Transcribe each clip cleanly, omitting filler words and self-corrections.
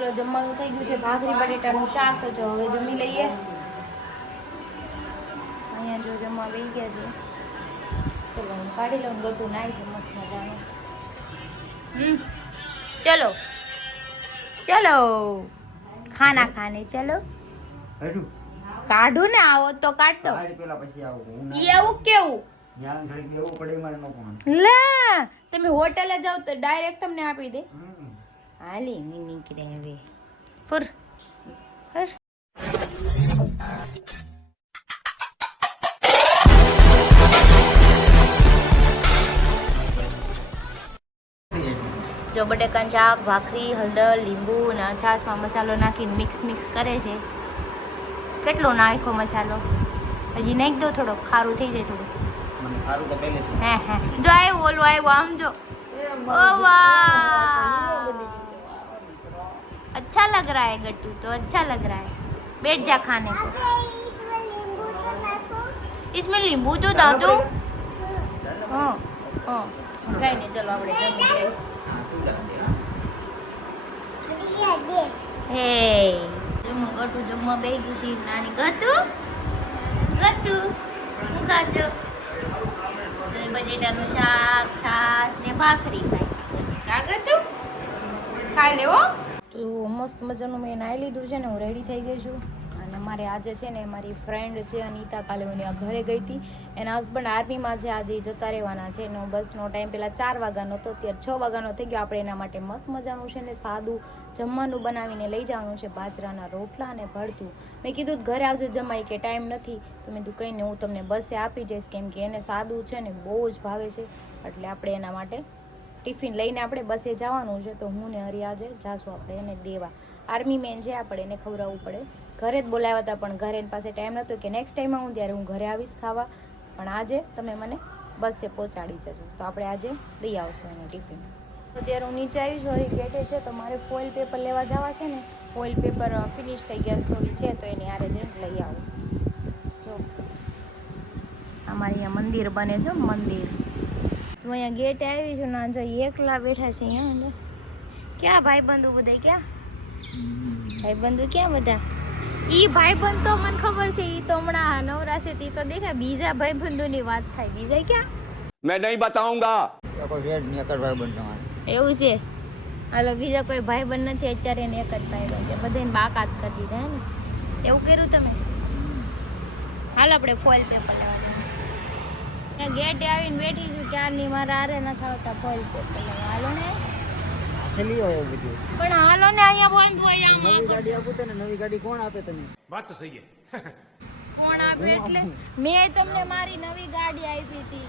ચલો જમવાનું થઈ ગયું છે, ભાખરી બટેટાનું શાક. તો જો હવે જમી લઈએ. અહીંયા જો જમવા બેસી ગયા છે. ચલો હું કાઢી લઉં. ગટું નાય છે મસ્ત મજાનું. ચલો ચલો ખાના ખાને ચલો. કાઢું ને આવો તો કાઢતો. એવું કેવું લે તમે હોટલે જાઓ તો ડાયરેક્ટ તમને આપી દે. હાલી ની નીકળે હવે ફુર જો બટેકાનું શાક, ભાખરી, હળદર, લીંબુ અને છાશમાં મસાલો નાખીને મિક્સ કરે છે. કેટલો નાખ્યો મસાલો? હજી નાખી દો થોડો, ખારું થઈ જાય થોડું. હે જો આવ્યું ઓલું આવ્યું આમ જો. ओ वाह अच्छा लग रहा है गट्टू तो अच्छा लग रहा है. बैठ जा खाने को. इसमें नींबू तो दादू. हाँ हाँ कहीं नहीं. चलो આપણે જમી લઈએ. હે ગટ્ટુ જમવા બેસી ગયું છે. નાની ગટ્ટુ હું ખાજો. બટેટાનું શાક, છાશ ને ભાખરી ખાય છે. કાગળ તું ખાઈ લેવો. તો મસ્ત મજાનું મેં નાહી લીધું છે ને હું રેડી થઈ ગઈ છું. અને મારે આજે છે ને મારી ફ્રેન્ડ છે અનિતા, કાલે હું એના ઘરે ગઈ હતી. એના હસબન્ડ આર્મીમાં છે, આજે જતા રહેવાના છે. એનો બસનો ટાઈમ પહેલાં 4 વાગ્યાનો હતો, અત્યારે 6 વાગ્યાનો થઈ ગયો. આપણે એના માટે મસ્ત મજાનું છે ને સાદું જમવાનું બનાવીને લઈ જવાનું છે. બાજરાના રોટલા અને ભરતું. મેં કીધું ઘરે આવજો જમાઈ કે ટાઈમ નથી. તો મેં કીધું કંઈ નહીં હું તમને બસે આપી જઈશ, કેમ કે એને સાદું છે ને બહુ જ ભાવે છે. એટલે આપણે એના માટે ટિફિન લઈને આપણે બસે જવાનું છે. તો હું ને હરી આજે જાશું આપણે એને દેવા. આર્મી મેન છે, આપણે એને ખવડાવવું પડે. ઘરે જ બોલાવ્યા હતા પણ ઘરે એની પાસે ટાઈમ નહોતો કે નેક્સ્ટ ટાઈમ આવું ત્યારે હું ઘરે આવીશ ખાવા. પણ આજે તમે મને બસે પહોંચાડી જજો. તો આપણે આજે લઈ આવશું એને ટિફિન. અત્યારે હું નીચે આવી છું, હરી ગેટે છે. તો મારે ફોઇલ પેપર લેવા જવા છે ને. ફોઇલ પેપર ફિનિશ થઈ ગયા થોડી છે, તો એની આરે જઈને લઈ આવું. જો અમારે અહીંયા મંદિર બને છે, મંદિર. હું અહીંયા ગેટે આવી છું ને જો એકલા બેઠા છે અહીંયા. ક્યાં ભાઈબંધુ બધા? ક્યાં ભાઈબંધુ ક્યાં બધા? ઈ ભાઈબંધ તો મને ખબર છે, ઈ તો હમણાં નવરાશે તી તો દેખા. બીજા ભાઈબંધોની વાત થાય. બીજા ક્યાં? मैं नहीं बताऊंगा. કોઈ રેડ ની એક જ ભાઈબંધ તમારે એવું છે? હાલો બીજા કોઈ ભાઈબંધ નથી અત્યારે, એને એક જ ભાઈબંધ છે. બધાને બાકાત કરી દીધા હે ને. એવું કર્યું તમે? હાલ આપણે ફોઇલ પેપર લેવા. ગેટે આવીને બેઠી છું ક્યારની, મારા આરે નથી આવતા ફોઇલ પેપર લેવા. હાલો ને છેલ્લી હોય એવું બધું. પણ હાલો ને અહીંયા બંધ હોય. આમ નવી ગાડી આપું તને. નવી ગાડી કોણ આપે તને? बात तो सही है. કોણ આપે એટલે? મેં તમને મારી નવી ગાડી આપી હતી.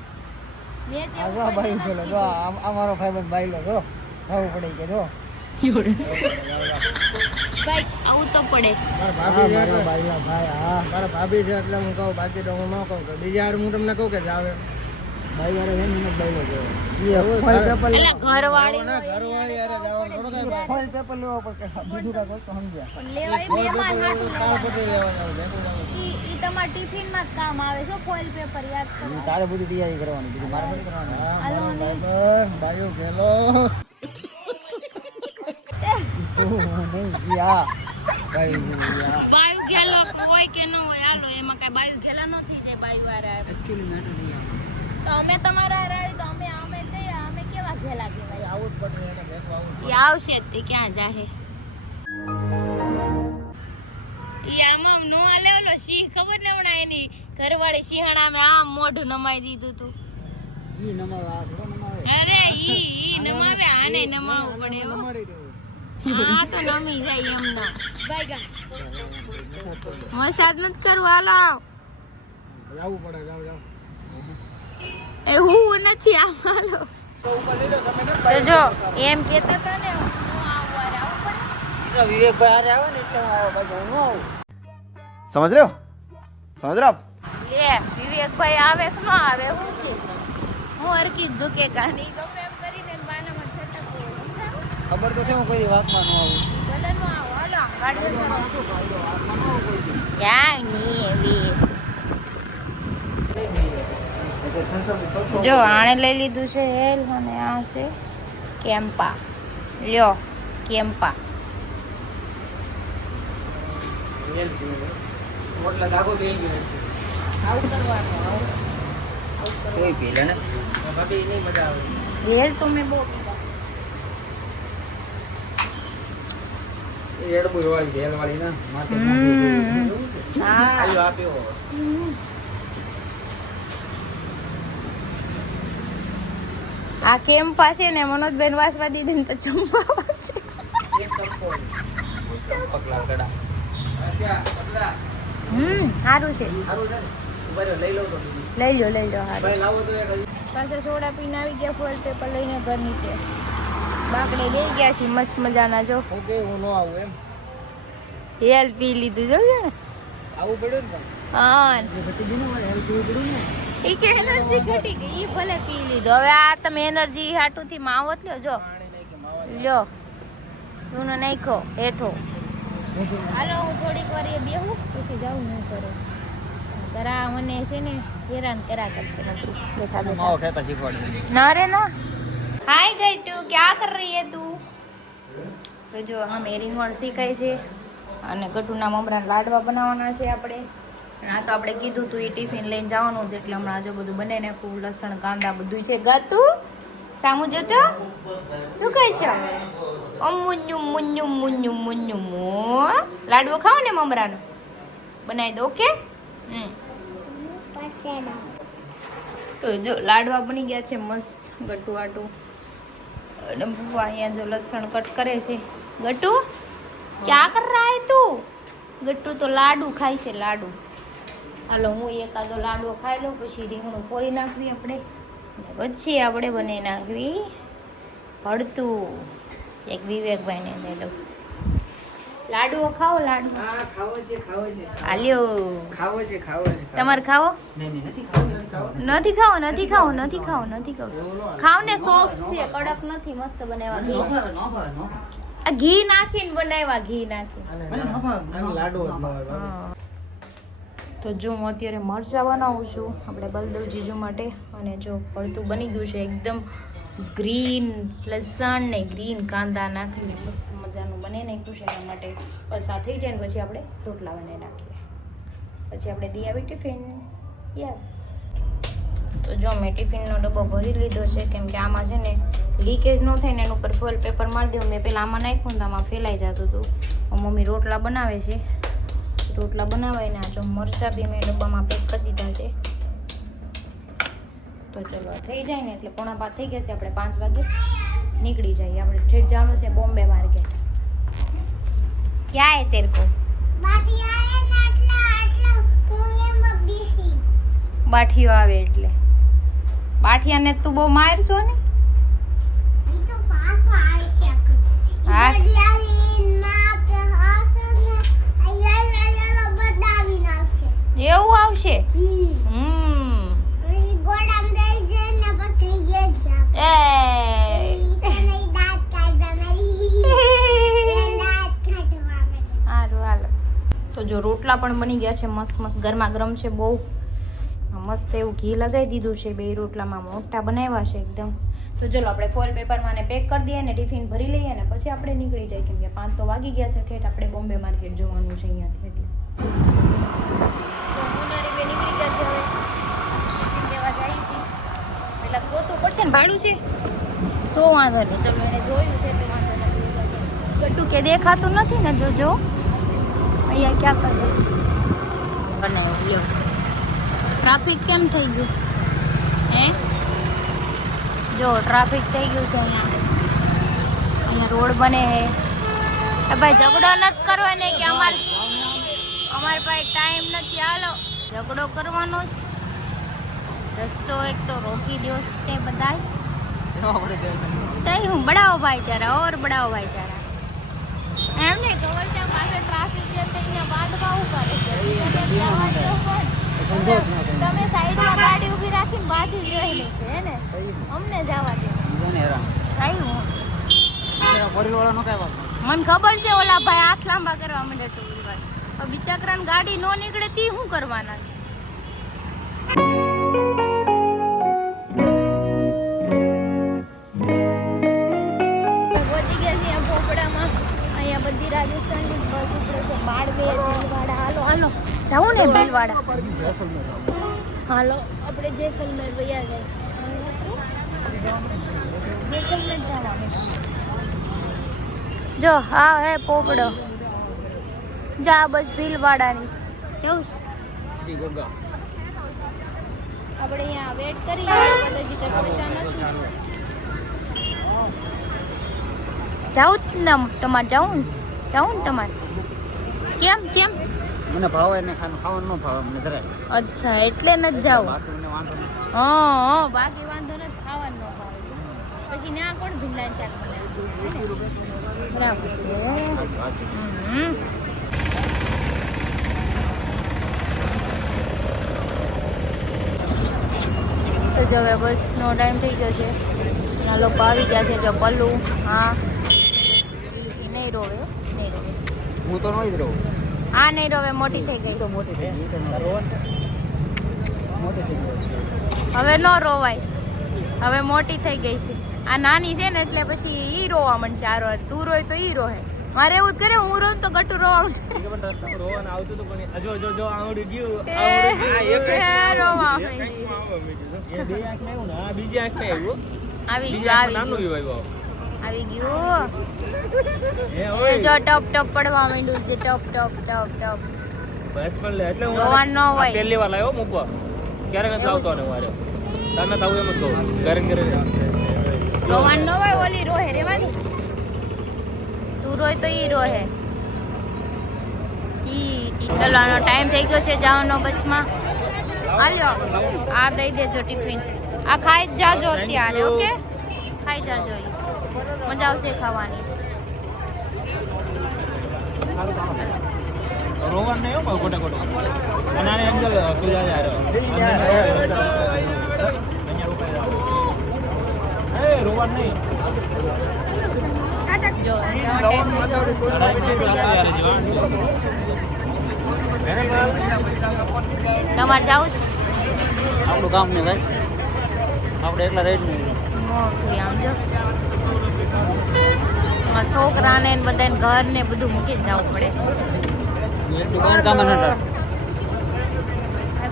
મેં તે આ જો ભાઈ પેલો જો અમારો ભાઈબંધ બાઈલો જો ખાવું પડે કે જો ભાઈ આવું તો પડે. મારા ભાભી છે એટલે ભાઈ હા મારા ભાભી છે એટલે હું કહું, બાકી તો હું ન કહું. કે બીજા યાર હું તમને કહું કે જાવે ભાઈ યાર એમ ન બાઈલો છે. એ ફોઇલ પેપર એટલે ઘરવાળી ના ઘરવાળી યાર જાવ થોડો કઈ ફોઇલ પેપર લેવો પડે. બીજું કાઈ કોઈ તો સમજ્યા. પણ લેવાય બેમાં નાખું. પટી લેવાનું ભેગું ઈ તમારા ટિફિન માં જ કામ આવે છે ફોઇલ પેપર, યાદ કરો. તારે બધી તૈયારી કરવાની, બીજું મારે નથી કરવાનું. હાલો ને. બાયો ગેલો નહીં ગયા બાયુ ઘેલો હોય કે ન હોય, હાલો એમાં કઈ બાયુ ઘેલા ન થઈ જાય. બાયુ વાળા એક્ચ્યુઅલી મેટર નહીં તો અમે તમારા આવી તો અમે કયા અમે કેવા ઘેલા કહેવાય? આવું જ પડે એને ભેગું આવું. ઈ આવશે જ તે ક્યાં જાહે? ઈ આમાં નો આલે ઓલો સિંહ ખબર ને હમણાં એની ઘરવાળી સિંહાણામાં આમ મોઢું નમાઈ દીધું તું. ઈ નમાવે આ થોડો નમાવે. અરે ઈ નમાવે, આને નમાવવું પડે હો. નમાડી દેવું. આ તો નમી જાય એમનો. બાયગા મસાજ નથી કરવું. હાલો જાવું પડે જાવ એ હું નથી આમ. હાલો તો જો એમ કહેતા હતા ને હું આવવારે આવું પડે. વિવેકભાઈ હારે આવે ને એટલે હું આવો, બાકી હું ન આવું. समझ रहे हो? समझ रहे हो आप? લે વિવેકભાઈ આવે કે ન આવે હું છે? હું હરકી જ ઝુકે કાની ગમે એમ કરીને બાનામાં છટકવું. ખબર તો છે હું કોઈ વાતમાં ન આવું. ભલે ન આવો. હાલો ગાડી ક્યાં ની એવી. જો આણે લઈ લીધું છે હેલ, અને આ છે કેમ્પા. લ્યો કેમ્પા. રોટલા ધાગો તેલ ગયો આવું કરવાનું આવું કોઈ પીલે ને ભાભી નહીં મજા આવે રેડ તો મેં બહુ પીધા. રેડ બોય વાળી જેલ વાળી ના માથે હા આયો આપ્યો આ કેમ પાસે ને મનોજબેન વાસવા દીધી ને તો જમવા આવશે. પગલા ગડા પગલા સારું છે સારું છે ઉભા લઈ લઉં તો લઈ લો હારું. ભાઈ લાવો તો એક પાછા સોડા પીને આવી ગયા ફોઇલ પેપર લઈને ઘર નીચે બાકડે લઈ ગયા છે મસ્ત મજાના. જો ઓકે હું નો આવું એમ હેલ પી લીધું જોયું ને. આવું પડ્યું ને હા ઘટી ગયું ને હેલ્થ પીવું પડ્યું ને એ કે એનર્જી ઘટી ગઈ ઈ ભલે પી લીધું. હવે આ તમે એનર્જી હાટુથી માવો લ્યો. જો લ્યો લૂનો નાખો હેઠો. હાલો હું થોડીક વાર એ બેહું પછી જાઉં હું કરે તરા મને છે ને હેરાન કરા કરશે નકરું બેઠા માવો બેઠા. ખેતા શીખવાડી ના રે ના. હાય ગઈટુ ક્યાં કર રહી હે તું? તો જો અમે રીંગણ શીખાય છે અને ગટુના મમરાના લાડવા બનાવવાના છે આપણે. અને આ તો આપણે કીધું તું એ ટિફિન લઈને જવાનું છે એટલે હમણાં જો બધું બને નાખું લસણ કાંદા બધું છે. ગાતું સામું જોતો શું કહીશ? મુન્યું મુન્યું મુન્યું મુન્યું મુ લાડવો ખાઓ ને મમરાનો બનાવી દો. ઓકે તો જો લાડવા બની ગયા છે મસ્ત ગટુ આટું. અને બુआ અહીંયા જો લસણ કટ કરે છે. ગટુ ક્યાં કર રહા હે તું? ગટ્ટુ તો લાડુ ખાય છે લાડુ. હાલો હું એકાદો લાડવો ખાઈ લઉં પછી રીંગણું ફોડી નાખવી આપણે પછી આપણે બનાવી નાખવી હળતું. એક વિવેકભાઈને દઈ દઉં. લાડવો ખાઓ લાડુ. હા ખાવો છે હાલ્યો ખાવો છે તમારે ખાવો? નહીં નથી ખાવો નથી ખાવો નથી ખાવો નથી ખાવો નથી ખાવો. ખાવ ને સોફ્ટ છે કડક નથી મસ્ત બનાવ્યા ઘી. આ ઘી નાખીને બનાવ્યા ઘી નાખીને. લાડુ હા. તો જો હું અત્યારે મરચાં બનાવું છું આપણે બલદેવ જીજુ માટે. અને જો પડતું બની ગયું છે એકદમ ગ્રીન લસણ ને ગ્રીન કાંદા નાખીને મસ્ત મજાનું બનાવી નાખ્યું છે એના માટે. બસ આ થઈ જાય ને પછી આપણે રોટલા બનાવી નાખીએ પછી આપણે દઈ આવી ટિફિન. યસ તો જો મેં ટિફિનનો ડબ્બો ભરી લીધો છે કેમ કે આમાં છે ને લીકેજ ન થાય ને એના ઉપર ફોઇલ પેપર મારી દઉં. મેં પહેલાં આમાં નાખ્યું ને તો આમાં ફેલાઈ જતું હતું. મમ્મી રોટલા બનાવે છે રોટલા બનાવાય ને આ જો મરચાં બી મેં ડબ્બામાં પેક કરી દીધા છે. તો ચલો થઈ જાય ને એટલે 4:45 થઈ ગયા છે. આપણે 5 વાગે નીકળી જઈએ. આપણે ઠેઠ જવાનું છે બોમ્બે માર્કેટ. ક્યાં હે તેરે કો? બાઠીઓ આવે એટલે બાઠિયાને તું બહુ મારશો ને. હા એવું આવશે. સારું હાલો. તો જો રોટલા પણ બની ગયા છે મસ્ત મસ્ત ગરમા ગરમ છે બહુ મસ્ત એવું ઘી લગાવી દીધું છે. 2 રોટલામાં મોટા બનાવ્યા છે એકદમ. તો ચલો આપણે ફોઇલ પેપરમાં ને પેક કરી દઈએ ને ટિફિન ભરી લઈએ ને પછી આપણે નીકળી જાય કેમ કે 5 તો વાગી ગયા છે. ઠેઠ આપણે બોમ્બે માર્કેટ જવાનું છે અહીંયાથી એટલે નીકળી ગયા છે. હવે ટિફિન દેવા જઈએ છીએ. પહેલાં ગોતું પડશે ને ભાડું છે તો વાંધો નહીં. ચલો એને જોયું છે તો વાંધો નથી. ગટ્ટુ કે દેખાતું નથી ને જો અહીંયા ક્યાં કરે બનાવો લ્યો. ટ્રાફિક કેમ થઈ ગયું હે? જો ટ્રાફિક થઈ ગયું છે અહીંયા રોડ બને હે. ભાઈ ઝઘડો નથી કરવો ને કે અમારે પાસે ટાઈમ નથી. હાલો ઝઘડો કરવાનો જ રસ્તો એક તો રોકી દો તે બધાય. તઈ હું બડાવો ભાઈચારા ઓર બડાવો ભાઈચારા એમ નહીં ખબર છે પાસે ટ્રાફિક છે થઈને બાંધવા ઉભા કરે. તમે સાઈડમાં ગાડી ઊભી રાખીને બાંધી જ રહેલી છે હે ને અમને જવા દે. મને ખબર છે ઓલા ભાઈ હાથ લાંબા કરવા માંડે તો બિચારાને ગાડી નો નીકળે તી શું કરવાના છે. પહોંચી ગયા છીએ ભોપડામાં. અહીંયા બધી રાજસ્થાનની બસ ઉપડે છે બાળવેર ભીલવાડા. હાલો હાલો જાવું ને ભીલવાડા. હાલો આપણે જેસલમેર વયા જાય. જેસલમેર જવાનું. જો હા હે પોપડો. જા બસ ભીલવાડાની જવું છે. આપણે અહીંયા વેટ કરીએ હજી કંઈ પહોંચ્યા નથી. જાઉં જ ને તમારે જાઉં ને તમારે કેમ કેમ મને ભાવે ને ખાવાનું ન ભાવે મને જરાય. અચ્છા એટલે નથી જાવું. હા બાકી વાંધો નથી ખાવાનું ન ભાવે પછી ના કોણ ભીંડાનું શાક બનાવ્યું બરાબર છે. તો હવે બસનો ટાઈમ થઈ ગયો છે. આ લોકો આવી ગયા છે. જો પલ્લુ હા નહીં રોવે નહીં રોવે. હું તો નહીં રહું. આ નહીં રોવે મોટી થઈ ગઈ. તો મોટી થઈ ગઈ. મોટી થઈ ગઈ. હવે ન રોવાય હવે મોટી થઈ ગઈ છે. આ નાની છે ને એટલે પછી ઈ રોવા માંડશે. આરો તું રોય તો ઈ રોહે. મારે એવું જ કરે હું રોઉં તો ગટુ રોવા માંડે. રોવાનું આવતું તો પણ જો આવડી ગયું રોવા એ બે આંખ ને આવ્યું ને આ બીજી આંખ ને આવ્યું. આવી ગયું નાનું આવ્યું. આવી ગયું. એ એ ઓય જો ટપ ટપ પડવા માંડ્યું છે. ટપ ટપ ટપ ટપ બસ પણ લે એટલે હું રોવાનું ન હોય. પહેલી વાર લાવ્યો મૂકવા ક્યારેક નથી આવતો ને મારે તને તો આવું એમ જ કહું ઘરે ઘરે રોવાનું ન હોય. ઓલી રોહે રેવાની. તું રોય તો ઈ રોહે. ચલો આનો ટાઈમ થઈ ગયો છે જવાનો બસમાં. હાલ્યો આ દઈ દેજો ટિફિન. આ ખાઈ જ જાજો અત્યારે. ઓકે ખાઈ જાજો. ઈ મજા આવશે ખાવાની. રોવાનું નહીં હો ખોટા ખોટા અને આને એંગલ પેલા યાર એ રોવાનું નહીં જો ટાઈમ થઈ ગયો છે. તમારે જાવું છે? આપણું કામ નહીં ભાઈ આપણે એકલા રહી જ નહીં. મોકલી આમ જો છોકરાને ને બધાને ઘર ને બધું મૂકીને જવું પડે. એટલું કઈ કામ નથી.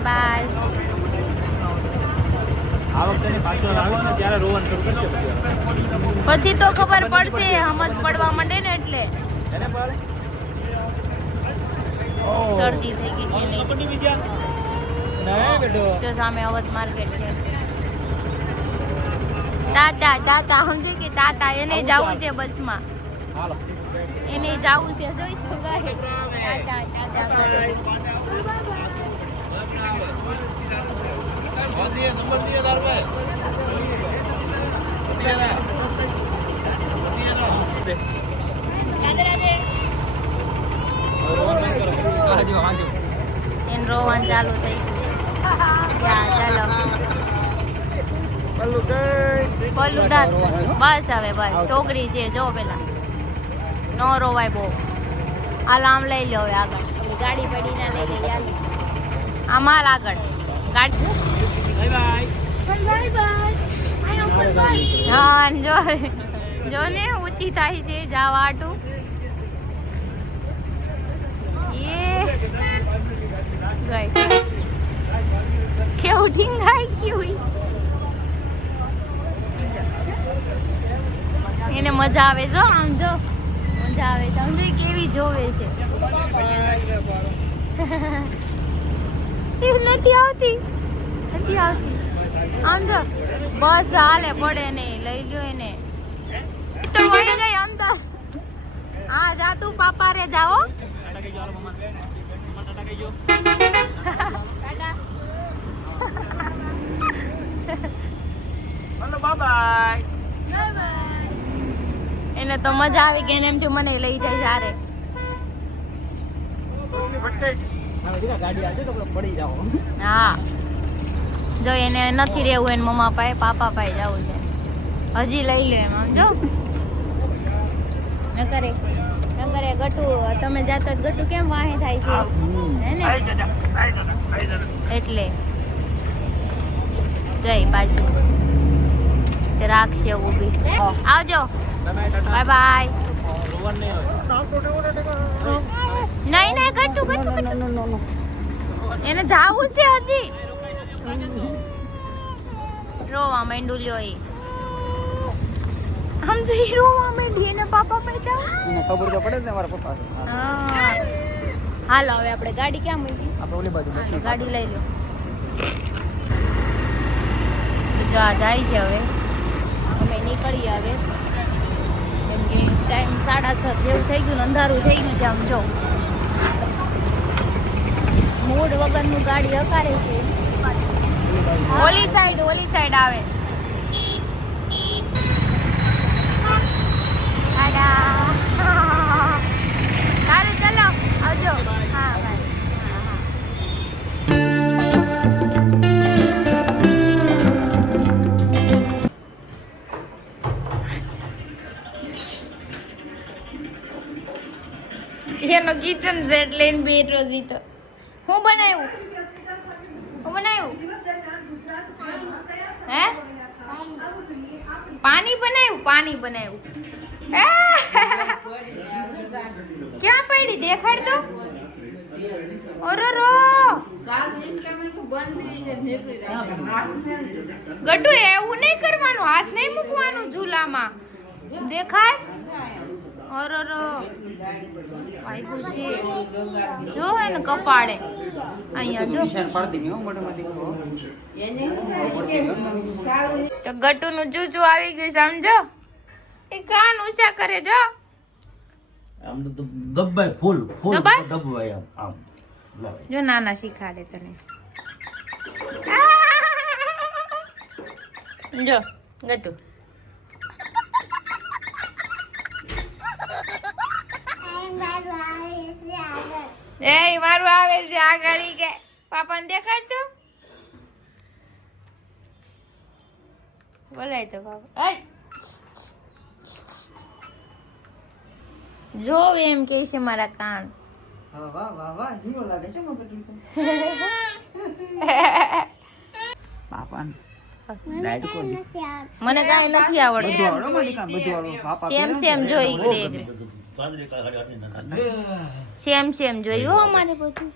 બાય. આ વખતે પાછળ આવે ને ત્યારે રોવાનું શરૂ કરશે પછી તો ખબર પડશે. સમજ પડવા માંડે ને એટલે. એને પાડે શરદી થઈ ગઈ છે નહીં. ના બેટો જો સામે અવધ માર્કેટ છે. તાતા તાતા સમજો કે તાતા એને જવું છે બસમાં. હાલો એને જવું છે. જોઈ તો ગાય તાતા તાતા કરે. એને રોવાનું ચાલુ થઈ ગયું. ચાલો પલ્લુ દાંત બસ હવે બસ છોકરી છે જો પેલા નો રોવાય બહુ. હાલ આમ લઈ લો હવે આગળ. ગાડી પડી ના લઈ લઈ હાલ. આમ હાલ આગળ ગાડી. Bye bye. હા જો જો ને ઊંચી થાય છે જાવા આટું. એ કેવું ઢીંગાઈ ગયું. એને મજા આવે જો આમ જો મજા આવે છે. સમજો કેવી જોવે છે. નથી આવતી નથી આવતી. આમ જો બસ હાલે પડે નહીં. લઈ લ્યો એને તો વહી ગઈ અંદર. હા જા તું પાપા રે જાઓ. એને તો મજા આવી ગઈ. એને એમ થયું મને લઈ જાય સારે. ગાડી આવશે તો પડી જાઓ. હા જો એને નથી રહેવું. એને મમ્મા પાસે પાપા પાસે જવું છે. હજી લઈ લો એમ. આમ જો ન કરે ગટુ. તમે જાતા ગટુ કેમ વાહે થાય છે હે ને એટલે જઈ પાછી રાખશે ઊભી. આવજો બાય બાય. નહીં નહીં ગટુ ગટુ એને જાવું છે હજી રોવા માંડ્યું લ્યો એ આમ જો ઈ રોવા માંડી એને પાપા પે જાવ એને ખબર તો પડે ને મારા પપ્પા હા હાલો હવે આપણે ગાડી ક્યાં મૂકી આપણે ઓલી બાજુ હાલો, ગાડી લઈ લો જા જાય છે હવે અમે નીકળીએ હવે કેમ કે ટાઈમ 6:30 જેવું થઈ ગયું ને અંધારું થઈ ગયું છે આમ જો મૂડ વગરનું ગાડી હકારે છે ઓલી સાઈડ આવે સારું ચલો આવજો હા બાય એનો કિચન સેટ લઈને બેઠો જીતો હું બનાવ્યું હે પાણી બનાવ્યું ક્યાં પડી દેખાડ તો ઓરો ગટુ એવું નહીં કરવાનું હાથ નહીં મૂકવાનું ઝૂલામાં દેખાય ઓરો વાગ્યું છે જો એને કપાડે અહીંયા જો તો ગટુનું ચૂચું આવી ગયું સમજો એ કાન ઊંચા કરે જો આમ તો દબાય ફૂલ દબાય? દબાય આમ જો નાના શીખાડે તને જો ગટુ એ મારું આવે છે આગળ કે પાપાને દેખાડતો બોલાય તો બાબા આય જો એમ કે છે મારા કાન વાહ હીરો લાગે છે પાપા મને કાંઈ નથી આવડતું સેમ જોઈ સેમ જોઈ હો અમારે બધું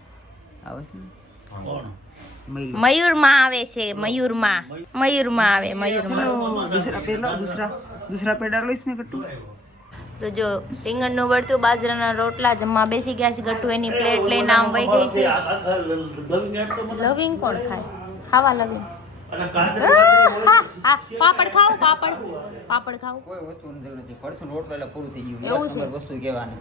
મયુરમાં આવે છે મયુરમાં આવે दूसरा पेड़ डालो इसमें कट्टू તો જો રીંગણનું ભરતું બાજરાના રોટલા જમવા બેસી ગયા છે ગટુ એની પ્લેટ લઈને આમ વહી ગઈ છે લવિંગ કોણ ખાય ખાવા લવિંગ પાપડ ખાવું પાપડ ખાવું કોઈ વસ્તુ નથી પડતું રોટલો એટલે પૂરું થઈ ગયું એવું છે? વસ્તુ કહેવાની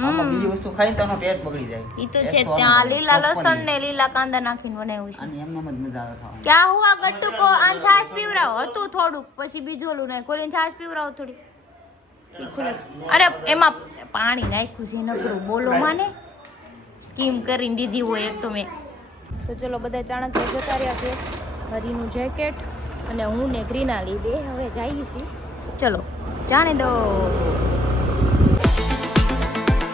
આમાં બીજી વસ્તુ ખાઈને તો પેટ બગડી જાય ઈ તો છે ત્યાં લીલા લસણ ને લીલા કાંદા નાખીને બનાવ્યું છે અને એમનામ જ મજા આવે ખાવાની ક્યાં હુઆ ગટ્ટુ કો આ છાશ પીવરાવો હતું થોડુંક પછી બીજું ઓલું નહીં ખોલીને છાશ પીવરાવો થોડી અરે એમાં પાણી નાખ્યું છે નકરું બોલો માને સ્કીમ કરીને દીધી હોય એક તો મેં તો ચલો બધા ચાણક્ય જતા રહ્યા છે હરીનું જેકેટ અને હું ને ગ્રીના લીધે હવે જઈએ છીએ ચલો જાણે દો